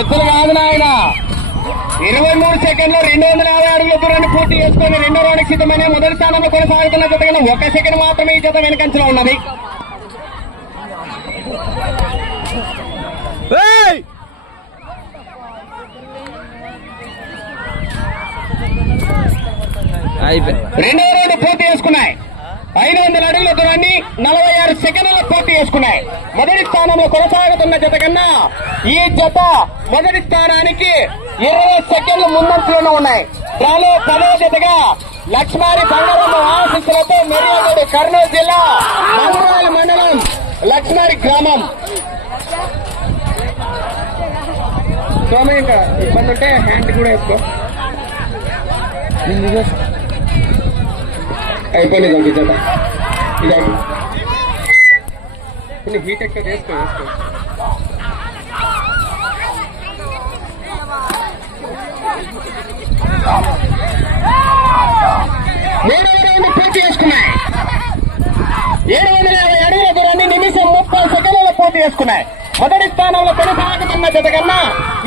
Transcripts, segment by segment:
ఎత్తులు కాదు నాయన 23 సెకండ్లు 250 అడుగుల దూరాన్ని పూర్తి చేసుకుని రెండో రౌండ్కి సిద్ధమైన మొదటి స్థానంలో కొనసాగుతున్న జత కన్నా 1 సెకండ్ మాత్రమే ఈ జత వెనుకంచలో ఉన్నది. రెండో రౌండ్ పూర్తి చేసుకున్నాయి. 500 అడుగుల దూరాన్ని 46 సెకండ్లలో పూర్తి చేసుకున్నాయి. మొదటి స్థానంలో కొనసాగుతున్న జత కన్నా ఈ జత మొదటి స్థానానికి 20 సెకండ్లు ముందంచలోనే ఉన్నాయి. దానిలో 10వ జతగా లక్ష్మారి బంగారమ్మ ఆశీస్సులతో మెరియాగూడి కర్నూలు జిల్లా మంగళవారి మండలం లక్ష్మారి గ్రామం. సోమయ్య ఇంకా ఇబ్బంది ఉంటే హ్యాండ్ కూడా వేసుకో. అయిపోయింది ఒక జత ఇది కొన్ని హీట్ ఎక్కువ వేసుకో. మూడవ రౌండ్ పూర్తి చేసుకున్నాయి. 750 అడుగుల దూరాన్ని నిమిషం 30 సెకండ్లలో పూర్తి చేసుకున్నాయి. మొదటి స్థానంలో కొనసాగుతున్న జత కన్నా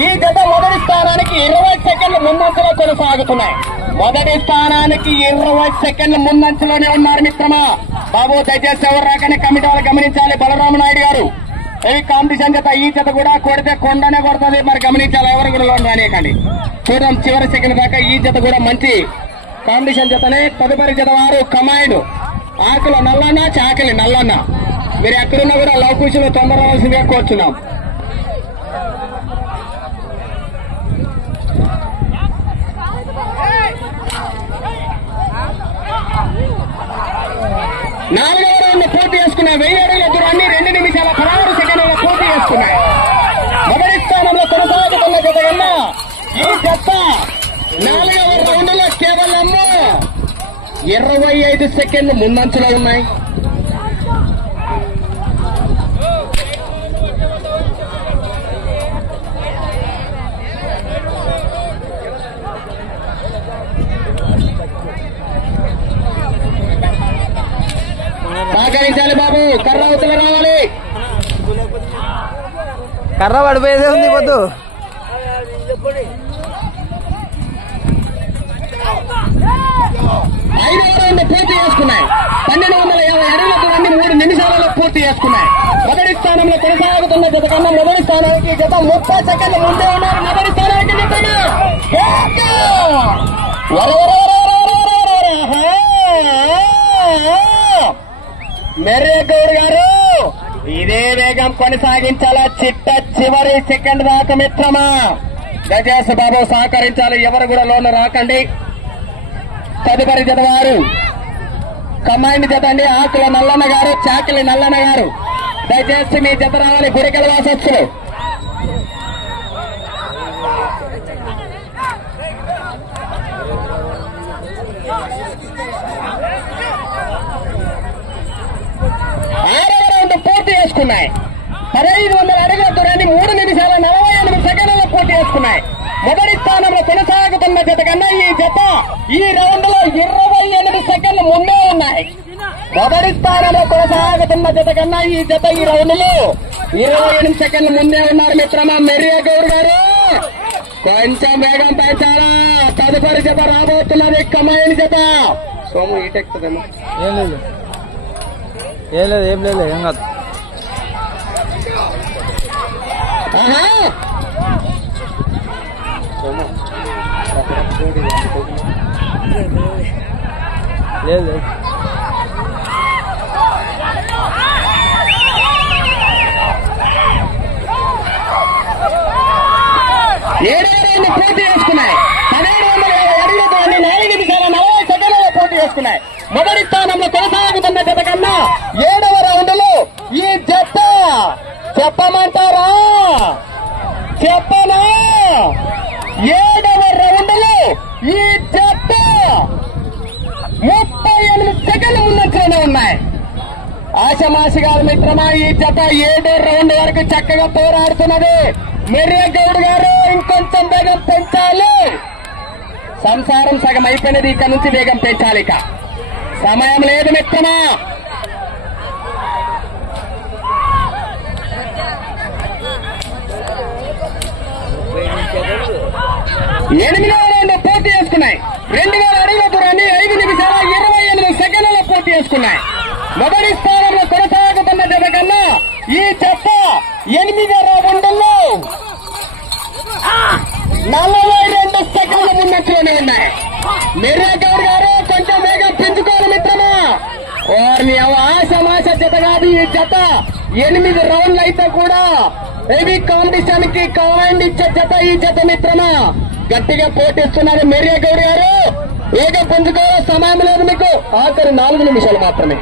ఈ జత మొదటి స్థానానికి 20 సెకండ్లు ముందంచలో కొనసాగుతున్నాయి. మొదటి స్థానానికి 20 సెకండ్లు ముందంచలోనే ఉన్నారు మిత్రమా. బాబు దయచేసి ఎవరు రాకనే కమిటీ వాళ్ళు గమనించాలి. బలరామనాయుడు గారు ఇవి కాంపిటీషన్ జత. ఈ జత కూడా కొడితే కొండనే కొడుతుంది, మరి గమనించాలి. ఎవరు కూడా లోన్ రానియకండి. చూద్దాం చివరి సెకండ్ దాకా. ఈ జత కూడా మంచి కాంపిటీషన్ జతనే. తదుపరి జత వారు కమాండ్ ఆకుల నల్లన్న, చాకలి నల్లన్న. మీరు ఎక్కడున్నా కూడా లవకుశలో తొందర రావాల్సిందిగా కోరుచున్నాం. నాలుగవ రౌండ్ పూర్తి చేసుకున్నాయి. 1000 అడుగుల దూరాన్ని 2 నిమిషాల 16 సెకండ్లలో పూర్తి చేసుకున్నాయి. మొదటి స్థానంలో కొనసాగుతున్న జత కన్నా ఈ జత 4వ రౌండ్ లో కేవలం 25 సెకండ్లు ముందంచలో ఉన్నాయి. సహకరించాలి బాబు. కర్ర అవతల రావాలి. కర్ర పడిపోయేదే ఉంది పొద్దు. 5వ రౌండ్ పూర్తి చేసుకున్నాయి. 1250 అడుగుల దూరాన్ని 3 నిమిషాలలో పూర్తి చేసుకున్నాయి. మొదటి స్థానంలో కొనసాగుతున్న జత కన్నా మొదటి స్థానానికి జత 30 సెకండ్ల ముందే ఉన్నారు. మొదటి స్థానానికి మెర్రేగౌడ్ గారు ఇదే వేగం కొనసాగించాలా చిట్ట చివరి సెకండ్ దాకా మిత్రమా. దయచేసి బాబు సహకరించాలి. ఎవరు కూడా లోన్ రాకండి. తదుపరి జత వారు కమాండ్ జత అండి. ఆకుల నల్లన్న గారు, చాకిలి నల్లన్న గారు. దయచేసి మీ జత రావాలి. గుడికల వాసొచ్చులు. పూర్తి చేసుకున్నాయి. 1500 అడుగుల దూరాన్ని 3 నిమిషాల 48 సెకండ్లలో పూర్తి చేసుకున్నాయి. మొదటి స్థానంలో కొనసాగుతున్న జత కన్నా ఈ జత ఈ రౌండ్ లో 28 సెకండ్లు ముందే ఉన్నాయి. మొదటి స్థానంలో కొనసాగుతున్న జత కన్నా ఈ జత ఈ రౌండ్ లో 28 సెకండ్లు ముందే ఉన్నారు మిత్రమా. మెర్రేగౌడ్ గారు కొంచెం వేగం పెంచాలా. తదుపరి జత రాబోతున్నది కమాయిన్ జత. సోము ఈటెక్కుతుందమ్మా. ఏం లేదు ఏం కాదు. లేదు 7 పూర్తి చేసుకున్నాయి. 1750 అడుగుల దూరాన్ని 4 నిమిషాల 40 సెకండ్లలో పూర్తి చేసుకున్నాయి. మొదటి స్థానంలో కొనసాగుతున్న జత కన్నా 7వ రౌండ్ లో ఈ జత చెప్పమంటారా? చెప్పనా? 7వ రౌండ్ లో ఈ జత 38 సెకండ్ల ముందంచలోనే ఉన్నాయి. ఆశ ఆశమాసి గారు మిత్రమా. ఈ జత 7 రౌండ్ వరకు చక్కగా పోరాడుతున్నది. మెర్రేగౌడ్ గారు ఇంకొంచెం వేగం పెంచాలి. సంసారం సగం అయిపోయినది, ఇక నుంచి వేగం పెంచాలి. ఇక సమయం లేదు మిత్రమా. 8వ రౌండ్ పూర్తి చేసుకున్నాయి. 2000 అడుగుల దూరాన్ని 5 నిమిషాల 28 సెకండ్లలో పూర్తి చేసుకున్నాయి. మొదటి స్థానంలో కొనసాగుతున్న జత కన్నా ఈ జత 8వ రౌండ్లో 42 సెకండ్ల ముందంలోనే ఉన్నాయి. మెర్రేగౌడ్ గారు కొంచెం వేగం పెంచుకోవాలి మిత్రమా. వారిని ఆశమాశ జత కాదు ఈ జత. 8 రౌండ్లు అయితే కూడా హెవీ కాంపిటీషన్ కి కామెండ్ ఇచ్చే జత ఈ జత మిత్రమా. గట్టిగా పోటీస్తున్నారు మెర్రేగౌడ్ గారు. వేగం పెంచుకోవాలి, సమయం లేదు మీకు. ఆఖరి 4 నిమిషాలు మాత్రమే.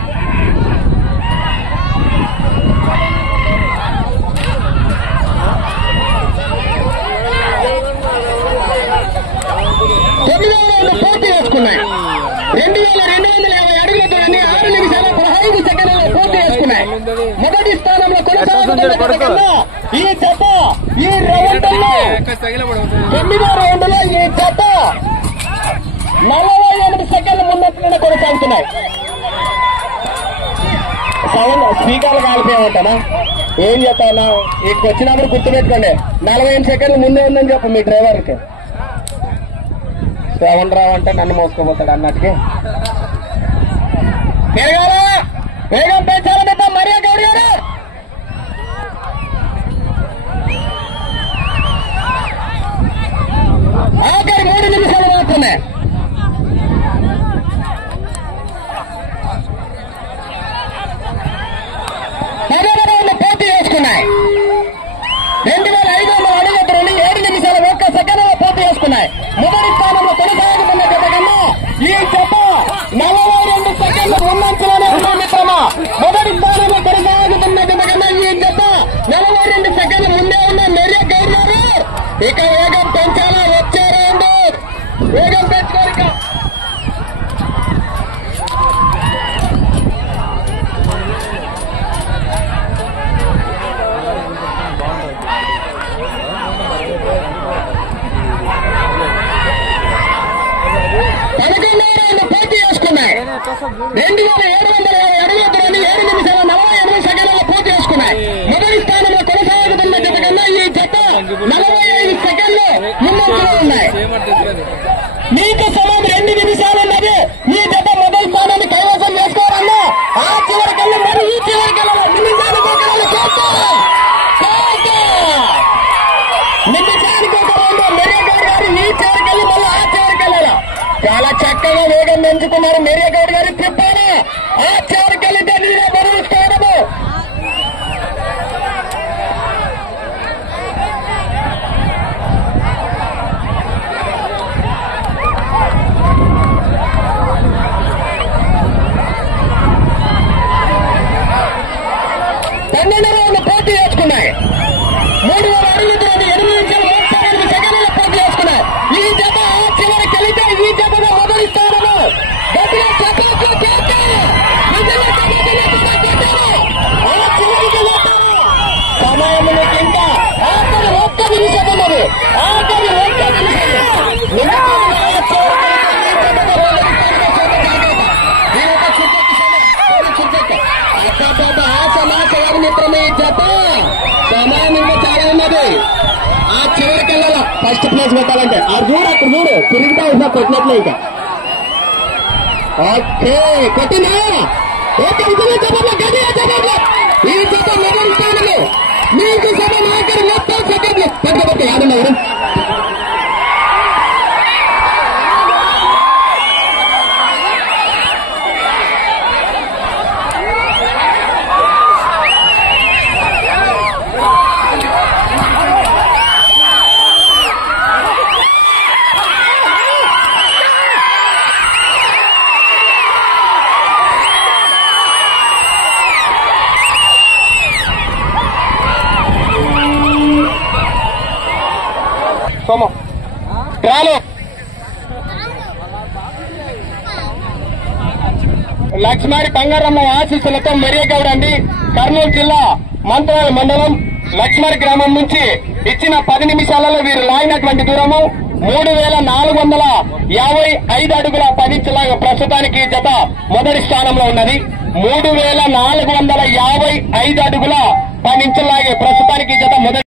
పూర్తి చేసుకున్నాయి. 2250 అడుగుల దూరాన్ని 6 నిమిషాల 15 సెకండ్లలో పూర్తి చేసుకున్నాయి. మొదటి స్థానంలో కొనసాగుతున్న ఈ జత ఈ రౌండ్లో 9వ రౌండ్లో ఈ జత 48 సెకండ్ల ముందంలోనే కొనసాగుతున్నాయి. సౌండ్ స్పీకర్లు కాలిపోయామంటానా? ఏం చెప్తానా? ఇక్కడికి వచ్చినప్పుడు గుర్తుపెట్టుకోండి, 45 సెకండ్లు ముందే ఉందని చెప్పు మీ డ్రైవర్కి. శ్రవణ్ రావు అంటే నన్ను మోసుకోపోతాడు అన్నట్టుకి. పెరగాల, వేగం పెంచాలని మెర్రేగౌడ్ గారు. ఆఖరి 3 నిమిషాలు మాత్రమే. పూర్తి చేసుకున్నాయి. 2500 అడుగుల దూరాన్ని 7 నిమిషాల 1 సెకండ్లో పూర్తి చేసుకున్నాయి. మొదటి స్థానంలో కొనసాగుతున్న జత కన్నా ఈ జత 42 సెకండ్ల ముందంచలోనే ఉన్నాయి మిత్రమా. మొదటి స్థానంలో కొనసాగుతున్న జత కన్నా ఈ జత 42 సెకండ్ల ముందే ఉన్న మెర్రేగౌడ్ గారు. ఇక వేగం పెంచాలా? వచ్చే రౌండ్ వేగం పెంచుకోరు. ఇక పూర్తి చేసుకున్నాయి. 2750 అడుగుల దూరాన్ని 7 నిమిషాల 48 సెకండ్లలో పూర్తి చేసుకున్నాయి. మొదటి స్థానంలో కొనసాగుతున్న జత కన్నా ఈ జత 45 సెకండ్లు ముందంజలో ఉన్నాయి. మీకు సమయం 2 నిమిషాలు ఉన్నది. ఈ జత మొదటి స్థానాన్ని కైవసం చేసుకోవాలన్నా ఆ చివరికెళ్ళి మరి ఈ చివరికెళ్ళాలి. నిమిషానికి ఒక రౌండ్ నిమిషానికి ఒక రౌండ్ మెర్రేగౌడ్ గారు ఈ చివరికెళ్ళి మళ్ళీ ఆ చివరికెళ్ళాలి. చాలా చక్కగా వేగం పెంచుకున్నారు మెర్రేగౌడ్ గారు. తిప్పాను ఆ చివరికెళ్ళితే నీలో బరువు స్థానము. పూర్తి చేసుకున్నాయి. 3000 అడుగుల దూరాన్ని 8 నిమిషాల 38 సెకండ్లలో పూర్తి చేసుకున్నాయి. ఈ జత ఆ చివరికి వెళితే ఈ జతగా మొదటి స్థానంలో సమయం ఇంకా ఆఖరి 1 నిమిషం ఉన్నది. ఆఖరి 1 నిమిషం మిత్రమే. ఈ జత సమయం ఇంకా చాలా ఉన్నది. ఆ చివరికి వెళ్ళాల. ఫస్ట్ ప్లేస్ పెట్టాలంటే అది చూడు, అక్కడ చూడు, తిరుగుతా ఉన్నా కొట్టినట్లే. ఇంకా ఓకే కొట్టినా ఓకే. ఈ జత మొదటి స్థానంలో మీకు సమయం ఆఖరి 30 సెకండ్లు. పెద్ద యాదన్నారు. సోమ రాలో లక్ష్మారి బంగారమ్మ ఆశీస్సులతో మరియగౌడ్ అండి, కర్నూలు జిల్లా మంత్రాల మండలం లక్ష్మారి గ్రామం నుంచి ఇచ్చిన 10 నిమిషాలలో వీరు లాగినటువంటి దూరము 3455 అడుగుల 10 ఇంచులాగా ప్రస్తుతానికి జత మొదటి స్థానంలో ఉన్నది. 3455 అడుగుల 10 ఇంచులాగే ప్రస్తుతానికి జత మొదటి